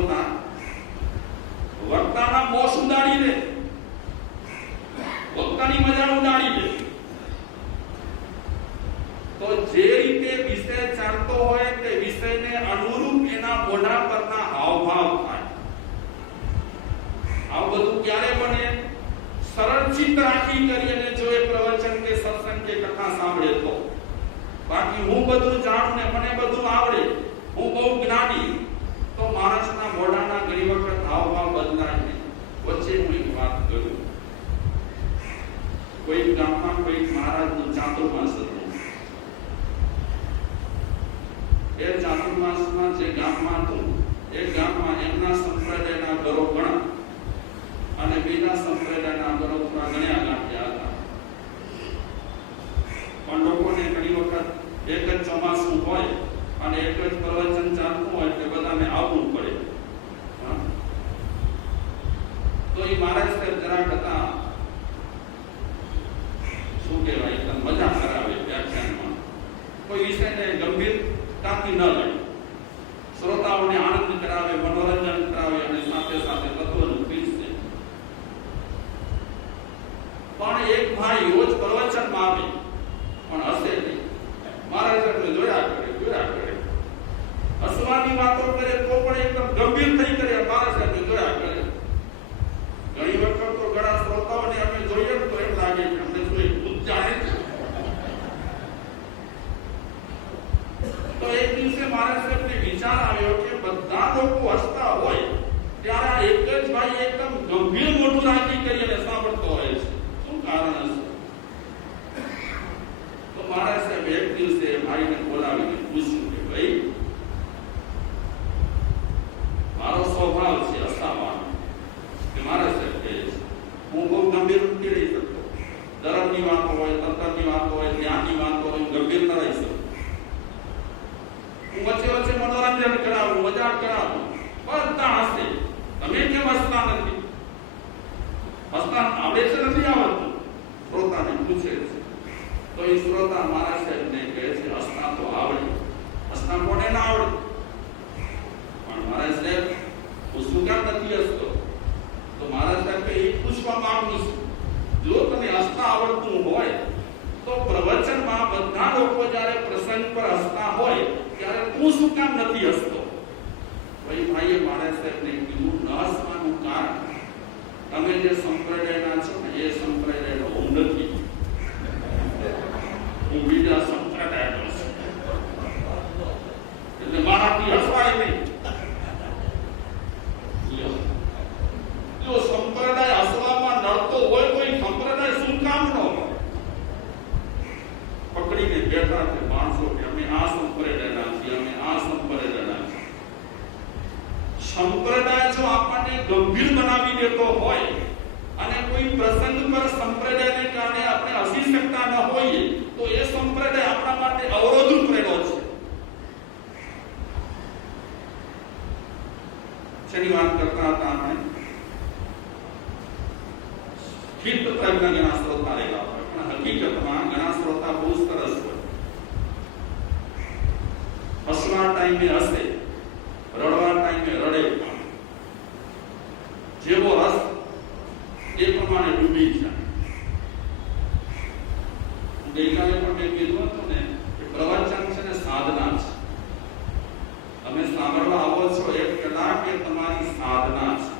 શ્રોતા વક્તાના મોસ ઉડાડી દે, વક્તાની મજા ઉડાડી દે. તો જે રીતે વિષય ચાલતો હોય તે વિષયને અનુરૂપ એના મોઢા પરના હાવભાવ થાય. આ બધું ક્યારે બને? સરળ ચિત્ત રાખી કરી અને જો એ પ્રવચન કે સત્સંગ કે કથા સાંભળે તો. બાકી હું બધું જાણું ને મને બધું આવડે, હું બહુ જ્ઞાની, તો માણસના મોઢાના ઘણી વખત હાવભાવ બદલાય નહીં. વચ્ચે હું એક વાત કરું. કોઈ ગામમાં કોઈ મહારાજનું ચાતુર્માસ હતું. એ ચાતુર્માસમાં જે ગામમાં હતું એ ગામમાં એમના સંપ્રદાયના ઘરો ઘણા અને બીજા સંપ્રદાયના ઘરો થોડા ગણ્યા ગાંઠ્યા હતા. પણ લોકોને ઘણી વખત એક જ ચોમાસું હોય અને એક જ પ્રવચન ચાલતું હોય એટલે બધાને આવવું પડે. તો એ મહારાજ સાહેબ જરાક હતા, શું કહેવાય, મજા કરાવે વ્યાખ્યાનમાં. કોઈ વિષયને ગંભીરતાથી ન લે, શ્રોતાઓને આનંદ કરાવે, મનોરંજન કરાવે અને સાથે સાથે તત્વનું પીરસે. પણ એક ભાઈ રોજ પ્રવચનમાં આવે પણ હશે નહીં. મહારાજ એટલે જોયા કરે, હસવાની વાતો કરે તો પણ એકદમ ગંભીર થઈ કરે. મહારાજ એટલે જોયા કરે. ઘણી વખત તો ઘણા શ્રોતાઓને અમે જોઈએ તો એમ લાગે કે અમને કોઈ ભૂત જાણે છે. તો એક દિવસે મહારાજ સાહેબને વિચાર આવ્યો કે બધા લોકો હસતા હોય ત્યારે આ એક જ ભાઈ એકદમ ગંભીર મોઢું રાખી કરી અને સાંભળતો હોય છે. શું કારણ હશે? તો મહારાજ સાહેબ એક દિવસે ભાઈને બોલાવીને પૂછ્યું કે ભાઈ, મારો સ્વભાવ છે હસવાનો. કે મહારાજ સાહેબ કહે છે હું બહુ ગંભીર નથી રહી શકતો. ધર્મની વાતો હોય, તત્વની વાતો હોય, જ્ઞાનની વાતો હોય, ગંભીર ન રહી શકતો. હું વચ્ચે વચ્ચે મનોરંજન કરાવું, મજાક કરાવું, બધા હસે. તમે કેમ હસતા નથી? હસતા આવડે છે નથી આવડતું? શ્રોતાને પૂછે છે. તો એ શ્રોતા મહારાજ સાહેબને કહે છે હસતા તો આવડે. હસતા કોને ના આવડે? પણ મહારાજ સાહેબ હું શું કામ નથી હસતો? તો મહારાજ સાહેબ એ પૂછવા માંગુ છું, જો તને હસતા આવડતું હોય તો પ્રવચનમાં બધા લોકો જ્યારે પ્રસંગ પર હસતા હોય ત્યારે તું શું કામ નથી હસતો? ભાઈએ મહારાજ સાહેબને કીધું, ન હસવાનું કારણ તમે જે સંપ્રદાયના છો ને એ સંપ્રદાયનો હું નથી, હું બીજા સંપ્રદાયનો છું. એટલે મારાથી હસવાય નહીં. જો સંપ્રદાય હસવામાં નડતો હોય કોઈ સંપ્રદાય શું કામ નો પકડીને બેઠા છે માણસો કે અમે આ સંપ્રદાયના છીએ, અમે આ સંપ્રદાયના છીએ. સંપ્રદાય જો આપણને ગંભીર બનાવી દેતો હોય અને કોઈ પ્રસંગ પર સંપ્રદાયને કારણે આપણે હસી શકતા ન હોઈએ તો એ સંપ્રદાય આપણા માટે અવરોધરૂપ રહેલો છે. શેની વાત કરતા હતા આપણે? હિત પ્રજ્ઞા ઘણા શ્રોતા રહેલા હોય પણ હકીકતમાં ઘણા શ્રોતા બહુ સરસ હોય. હસવા ટાઈમે હસે, રડવા ટાઈમે રડે. જેવો રસ એ પ્રમાણે ડૂબી જાય. ગઈકાલે પણ મેં કીધું હતું ને કે પ્રવચન છે ને સાધના છે. તમે સાંભળવા આવો છો 1 કલાક એ તમારી સાધના છે.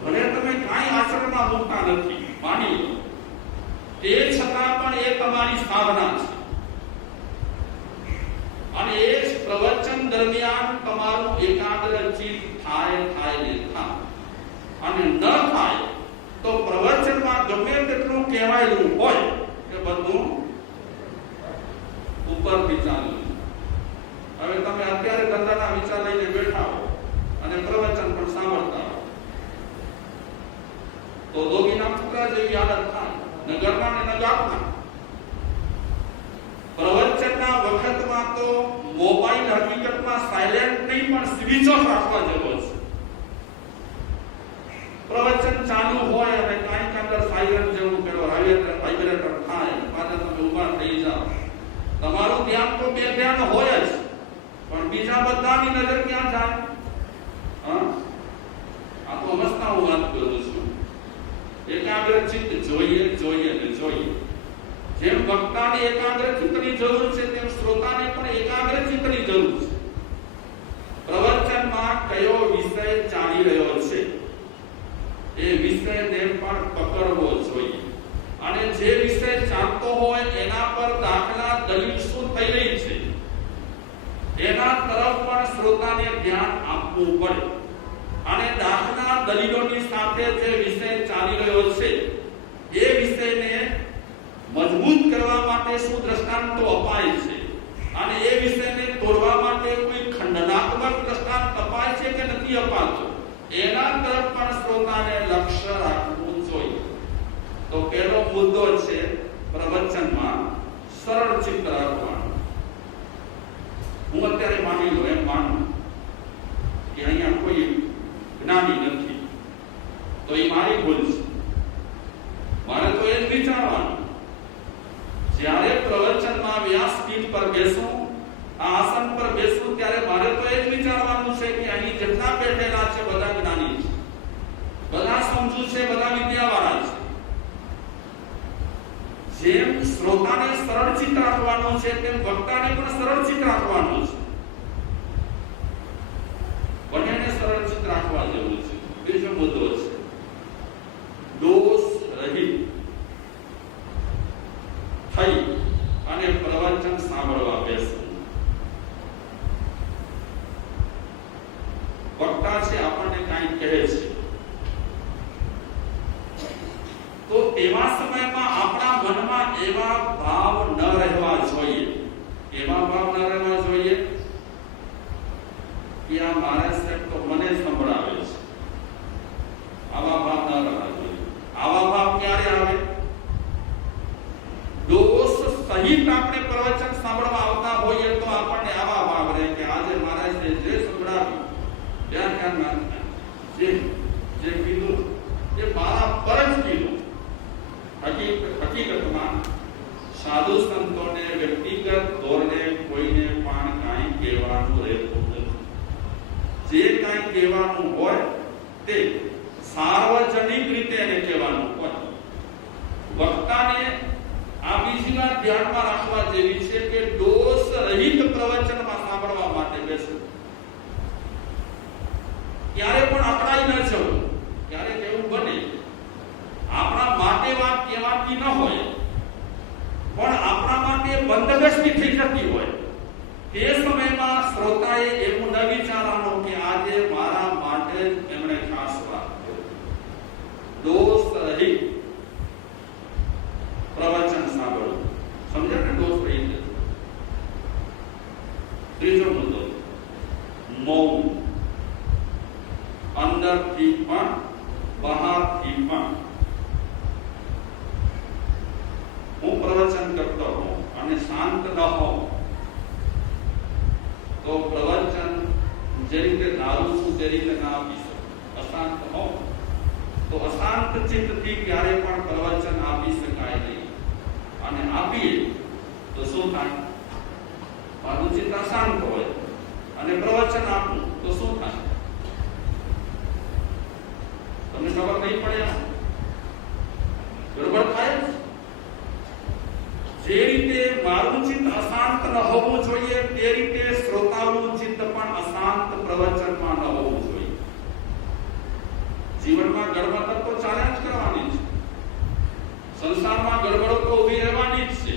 ભલે તમે કાંઈ આચરણમાં મૂકતા નથી, માની લો, તે છતાં પણ એ તમારી સાધના છે. અને એ પ્રવચન દરમિયાન તમારું એકાગ્ર ચિત્ત થાય ને થાય. અને ન થાય તો પ્રવચનમાં ગમે તેટલું કહેવાયેલું હોય કે બધું ઉપરથી ચાલુ. હવે તમે અત્યારે ધંધાના વિચાર લઈને બેઠા હો અને પ્રવચન પણ સાંભળતા હો તો દોગીના પુત્રા જેવી હાલત થાય, ન ઘરના ને ન ગામના. પ્રવચનના વખતમાં તો મોબાઈલ હકીકતમાં સાયલેન્ટ નહીં પણ સ્વિચ ઓફ રાખવા જેવો છે. પ્રવચન ચાલુ હોય અને કાંઈક અંદર સાયલેન્ટ જેવું પેલો વાઇબ્રેટર થાય, પાછા તમે ઊભા થઈ જાઓ, તમારું ધ્યાન તો બે ધ્યાન હોય જ. પણ બીજા બધાની નજર ક્યાં જાય? આ તો અવસ્થા હું વાત કરું છું. એકાગ્ર ચિત્ત જોઈએ જોઈએ ને જોઈએ. જેમ વક્તાને એકાગ્ર ચિત્તની જરૂર છે તેમ શ્રોતાને પણ એકાગ્ર ચિત્તની જરૂર છે. પ્રવચનમાં કયો વિષય ચાલી રહ્યો છે એ વિષયને પણ પકડવો જોઈએ અને જે વિષય ચાલતો હોય એના પર દાખલા દલીલ શું થઈ રહી છે એના તરફ પણ શ્રોતાને ધ્યાન આપવું પડે અને દાખલા દલીલોની સાથે જે વિષય ચાલી રહ્યો છે એ વિષયને મજબૂત કરવા માટે શું દ્રષ્ટાંતો અપાય છે અને એ વિષયને તોડવા માટે કોઈ ખંડનાત્મક દ્રષ્ટાંત અપાય છે કે નથી અપાતો એના તરફ પણ શ્રોતાને લક્ષ્ય રાખવું જોઈએ. તો પહેલો મુદ્દો છે પ્રવચનમાં સરળ ચિત્ત રાખવાનું. હું અત્યારે માની લો એમ માનું કે અહીંયા કોઈ જ્ઞાની નથી તો એ મારી ભૂલ છે. મારે તો એ જ વિચારવાનું જ્યારે પ્રવચનમાં વ્યાસપીઠ પર બેસું આ આસન પર બેસું ત્યારે મારે તો એ જ વિચારવાનું છે કે અહીં જેટલા બેઠેલા છે બધા જ્ઞાની છે, બધા સમજુ છે, બધા વિદ્યાવાળા છે. જેમ શ્રોતાને સરળ ચિત્ત રાખવાનું છે તેમ વક્તાને પણ સરળ ચિત્ત રાખવાનું છે. બંનેને સરળ ચિત્ત રાખવા જેવું છે. બીજો મુદ્દો છે દોષ રહિત થઈ અને પ્રવચન સાંભળવા બેસવું. વક્તા છે આપણને કાંઈ કહે છે તો તેવા સમયમાં આપણા મનમાં એવા ભાવ ન રહેવા જોઈએ. એવા ભાવ ન રહેવા જોઈએ કે આ મારા સાહેબ તો મને સંભળાવે છે. આવા ભાવ ન રહેવા જોઈએ. આવા ભાવ ક્યારે આવે? દોષ સહિત આપણે પ્રવચન સાંભળવા આવતા હોઈએ તો આપણને આવા ભાવ રહે કે આજે મહારાજે જે સંભળાવ્યું વ્યાખ્યાનમાં જે કીધું એ મારા પર જ કીધું. હકીકતમાં સાધુ સંતોને વ્યક્તિગત ધોરણે કોઈને પણ કાંઈ કહેવાનું રહેતું નથી. જે કાંઈ કહેવાનું હોય તે સાર્વજનિક રીતે એને કહેવાનું હોય. વક્તાને આ બીજી વાત ધ્યાનમાં રાખવા જેવી છે કે દોષ રહિત પ્રવચનમાં સાંભળવા માટે બેસવું. ક્યારે પણ અકળાઈ ન જવું. ક્યારેક એવું બને આપણા માટે વાત કહેવાતી ન હોય પણ આપણા માટે બંધબેસતી થઈ જતી હોય તે સમયમાં શ્રોતાએ એવું ન વિચારવાનું કે આજે મારા માટે જ એમણે ખાસ વાત કરી. દોષ રહિત પ્રવચન સાંભળવું. સમજ્યા ને? દોષ રહિત. ત્રીજો મુદ્દો મૌન. અંદરથી પણ બહારથી પણ. હું પ્રવચન કરતો હોઉં અને શાંત ન હોઉં તો પ્રવચન જે રીતે ધારું છું તે રીતે ના આપી શકું. અશાંત હોઉં તો અશાંત ચિત્તથી ક્યારે પણ પ્રવચન આપી શકાય નહીં. અને આપીએ તો શું થાય? મારું ચિત્ત અશાંત હોય અને પ્રવચન આપું તો શું થાય? તમને ખબર નહીં પડે? ગડબડ થાય. જે રીતે મારું ચિત્ત અશાંત ન હોવું જોઈએ તે રીતે શ્રોતાનું ચિત્ત પણ અશાંત પ્રવચનમાં ન હોવું જોઈએ. જીવનમાં ગડબડ તો ચાલ્યા જ કરવાની છે. સંસારમાં ગડબડો તો ઊભી રહેવાની જ છે.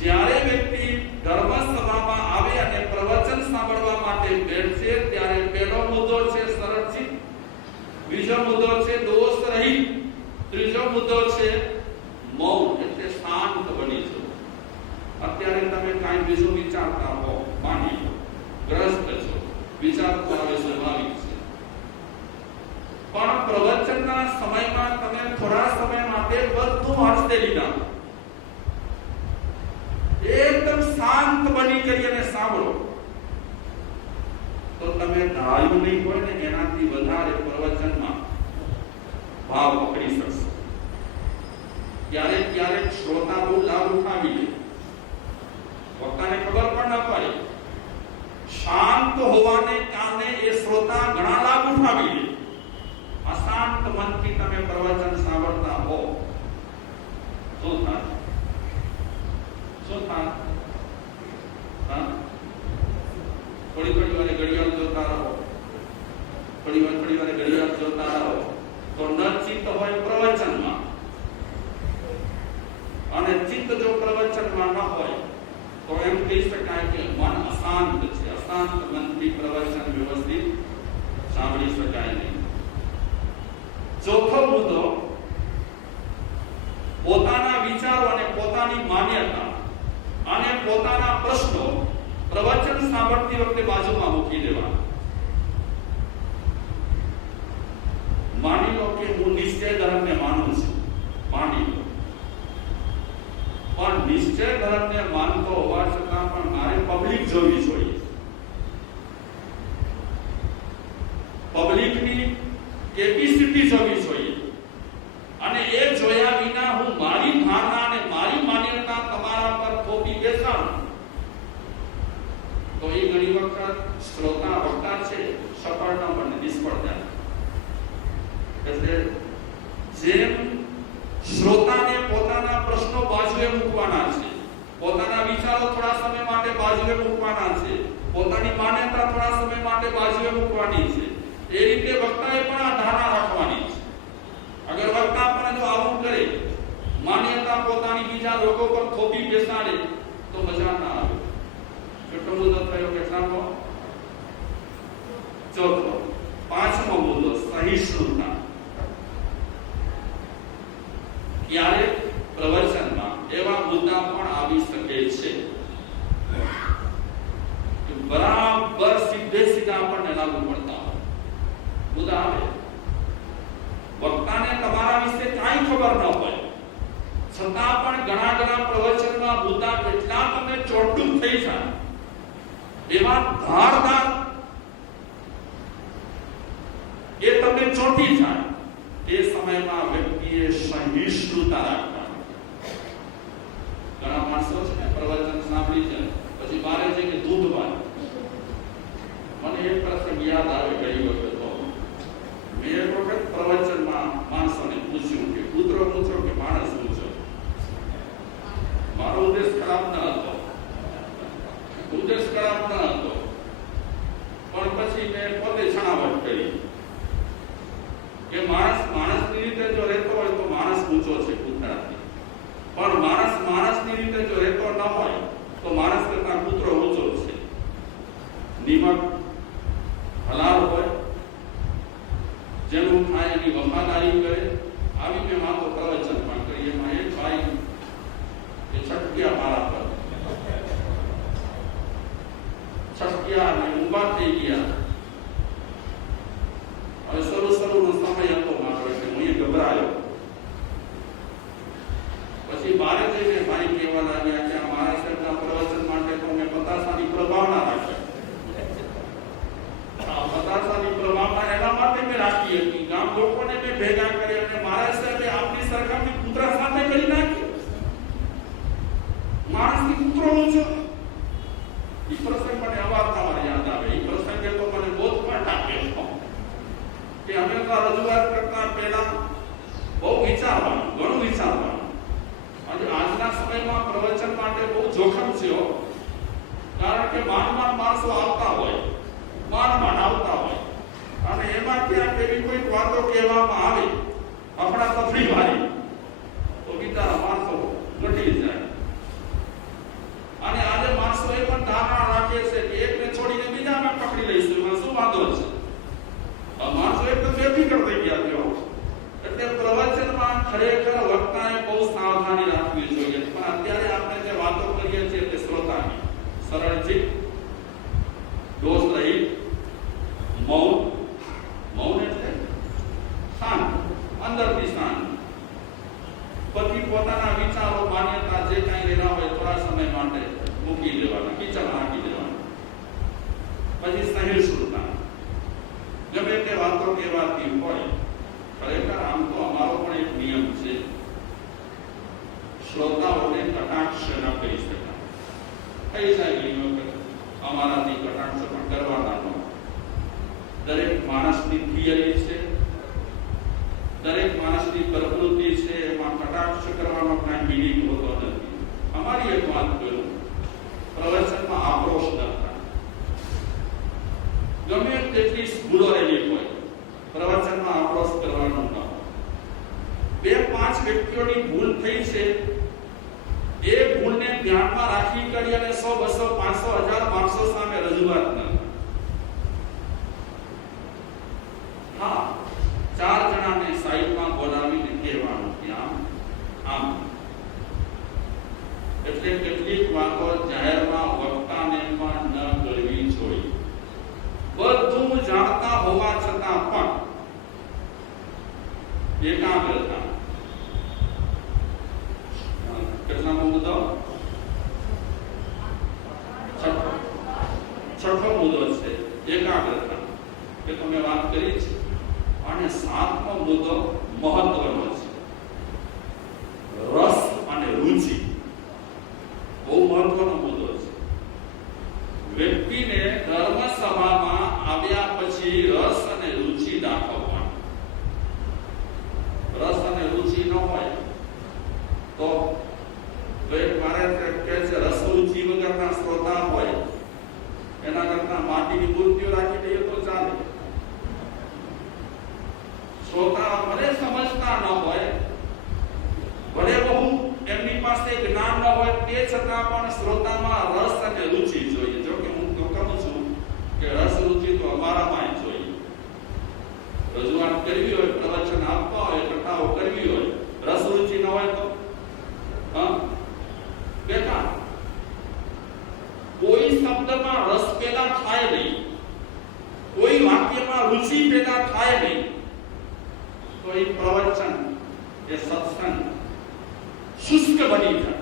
જ્યારે વ્યક્તિ ધર્મસભામાં આવે અને પ્રવચન સાંભળવા માટે બેઠશે ત્યારે પહેલો મુદ્દો છે સરળ ચિત્ત, બીજો મુદ્દો છે દોષ રહિત, ત્રીજો મુદ્દો છે મૌન એટલે શાંત બની જવું. અત્યારે તમે કાંઈ બીજું વિચારતા હો, માની લો ગ્રસ્ત છો, વિચારતો આવે સ્વાભાવિક છે, પણ પ્રવચનના સમયમાં તમે થોડા સમય માટે બધું વાંચી લીધા, એકદમ શાંત બની કરી અને સાંભળો તો તમે ધાર્યું નહીં હોય ને એનાથી વધારે પ્રવચનમાં ભાવ પકડી શકશો. ક્યારેક શ્રોતા બહુ લાભ ઉઠાવી લે, વક્તાને ખબર પણ ન પડે થાય? હા, થોડી વારે ઘડિયાળ જોતા રહો, થોડી વારે ઘડિયાળ જોતા રહો તો ન ચિત્ત હોય પ્રવચનમાં, અને ચિત્ત જો પ્રવચનમાં ન હોય તો એમ કહી શકાય કે મન અશાંત છે. અશાંત મનથી પ્રવચન વ્યવસ્થિત સાંભળી શકાય નહીં. ચોથો મુદ્દો, પોતાના વિચારો અને પોતાની માન્યતા અને પોતાના પ્રશ્નો પ્રવચન સાંભળતી વખતે બાજુમાં મૂકી દેવા. માની લો કે હું નિશ્ચય ધર્મને માનું છું, માની લો, પણ નિશ્ચય ધર્મને માનતો હોવા છતાં પણ મારે પબ્લિક જોવી જોઈએ. પબ્લિકની કેપેસિટી જોવી જોઈએ, અને એ જોયા વિના હું મારી ધારણા અને મારી માન્યતા તમારા પર થોપી બેસાડું તો એ ઘણી વખત શ્રોતા વક્તા છે સફળ ન બને, નિષ્ફળ જાય. એટલે જેમ શ્રોતાને પોતાના પ્રશ્નો બાજુએ મૂકવાના છે, પોતાના વિચારો થોડા સમય માટે બાજુએ મૂકવાના છે, પોતાની માન્યતા થોડા સમય માટે બાજુએ મૂકવાની છે, એ રીતે વક્તાએ પણ આ ધારણા રાખવાની છે. અગર વક્તા પણ જો આવું કરે, માન્યતા પોતાની બીજા લોકો પર થોપી બેસાડે તો મજા ના આવે. કેટલો મુદ્દો થયો? કેટલામો? ચોથો. પાંચમો મુદ્દો, સહિષ્ણુતા. ક્યારેક પ્રવચનમાં એવા મુદ્દા પણ આવી શકે છે કે બરાબર સીધે સીધા આપણને લાગુ પડતા હોય. મુદ્દા આવે, વક્તાને તમારા વિશે કાંઈ ખબર ન હોય છતાં પણ ઘણા પ્રવચનમાં મુદ્દા કેટલા તમે ચોટું થઈ જાય, એવા ધારદાર એ તમને ચોંટી જાય, એ સમયમાં વ્યક્તિએ સહિષ્ણુતા રાખવાની. ઘણા માણસો છે ને પ્રવચન સાંભળી છે પછી બારે જઈને દૂધ વાળે. મને એક પ્રસંગ યાદ આવે ઘણી વખત. મેં એક વખત પ્રવચનમાં માણસોને પૂછ્યું કે કૂતરો ઊંચો કે માણસ ઊંચો? મારો ઉદ્દેશ ખરાબ ન હતો, પણ પછી મેં પોતે છણાવટ કરી કે માણસની રીતે જો રહેતો હોય તો માણસ ઊંચો છે કૂતરાથી, પણ માણસની રીતે જો રહેતો ન હોય તો માણસ કરતા કૂતરો ઊંચો છે. નિમક હલાલ હોય, જેનું થાય એની વફાદારી કરે. આવી મેં વાતો પ્રવચન પણ કરી. એમાં એક ભાઈ એ છટક્યા મારા પર, છટક્યા અને ઊભા થઈ ગયા. હવે શરૂનો સમય હતો મારો, એટલે હું ગભરાયો. પછી બારે જઈને ભાઈ કહેવા લાગ્યા કે મારા સાહેબના પ્રવચન માટે તો મેં પતાસાની પ્રભાવના રાખી. આ પતાસાની પ્રભાવના એના માટે મેં રાખી હતી, ગામ લોકોને મેં ભેગા કરી અને મારા સાહેબે આપણી સરકારની કૂતરા સાથે કરી નાખી. માણસની કૂતરો ઊંચો. એ પ્રસંગ મને અવારનવાર યાદ આવે. એ પ્રસંગે તો મને બોધ પણ આપ્યો કે અમે તો રજૂઆત કરતા પહેલા બહુ વિચારવાનું, ઘણું વિચારવાનું. અને આજના સમયમાં પ્રવચન માટે બહુ જોખમ છે, કારણ કે માંડ માણસો આવતા હોય, આવતા હોય, અને એમાં ક્યાંક એવી કોઈ વાતો કહેવામાં આવે આપણા તફરી વાળી તો બિચારા માણસો ઘટી જાય. અને આજે માણસો એ પણ ધારણા રાખે છે કે એકને છોડીને બીજાને પકડી લઈશું, એમાં શું વાંધો છે? માણસો એક તો બેફિકર થઈ ગયા છે. એટલે પ્રવચનમાં ખરેખર વક્તાએ બહુ સાવધાની રાખવી જોઈએ. પણ અત્યારે આપણે જે વાતો કરીએ છીએ તે શ્રોતાની સરળ જીત, દોષ રહિત, મૌન એટલે શાંત, અંદરથી શાંત. પછી પોતાના વિચારો, માન્યતા જે કાંઈ રહેલા હોય થોડા સમય માટે મૂકી દેવાના, કિચન નાખી દેવાના. પછી સહિષ્ણુતા. ગમે તે વાતો કહેવાતી હોય, ખરેખર આમ તો અમારો પણ એક નિયમ છે, શ્રોતાઓને કટાક્ષ ન કરી શકાય. થઈ જાય ઘણી વખત અમારાથી કટાક્ષ પણ કરવાના ન. દરેક માણસની થિયરી છે, દરેક માણસની પ્રવૃત્તિ છે, એમાં કટાક્ષ કરવાનો કાંઈ મિનિંગ હોતો નથી. અમારી એક વાત કરું, કાઠી કરી અને 100 200 500 1000 500 સામે રજૂઆત ન. હા, 4 જણાને સાઈડમાં બોલાવીને કહેવાનું કે આમ એટલે કેટલીક વાતો જાહેરમાં વક્તાને પણ ન કરવી જોઈએ. બધું જાણતા હોવા છતાં પણ એકાગ્રતા. કેટલામો મુદ્દો? છઠ્ઠો મુદ્દો છે એકાગ્રતા, કે તમે વાત કરી છે. અને 7મો મુદ્દો મહત્વનો છે, રસ અને રુચિ. બહુ મહત્વનો મુદ્દો છે. વ્યક્તિને ધર્મ સભામાં આવ્યા પછી રસ અને રુચિ દાખવવાની. રસ અને રુચિ ન હોય તો એક મારે કે છે રસ રુચિ વગરના શ્રોતા હોય એના કરતા માટીની મૂર્તિઓ રાખી દઈએ તો ચાલે. શ્રોતા ભલે સમજતા ન હોય, ભલે બહુ એમની પાસે જ્ઞાન ન હોય, તે છતાં પણ શ્રોતામાં રસ અને રુચિ જોઈએ. જો કે હું કહું છું કે રસ રુચિ તો અમારામાં જોઈએ. રજૂઆત કરવી હોય, પ્રવચન આપવા હોય, કથાઓ કરવી હોય, રસ રુચિ ન હોય તો બેકાર. કોઈ શબ્દમાં રસ પેદા થાય નહીં, કોઈ વાક્યમાં રુચિ પેદા થાય નહીં, તો એ પ્રવચન, એ સત્સંગ શુષ્ક બની જાય.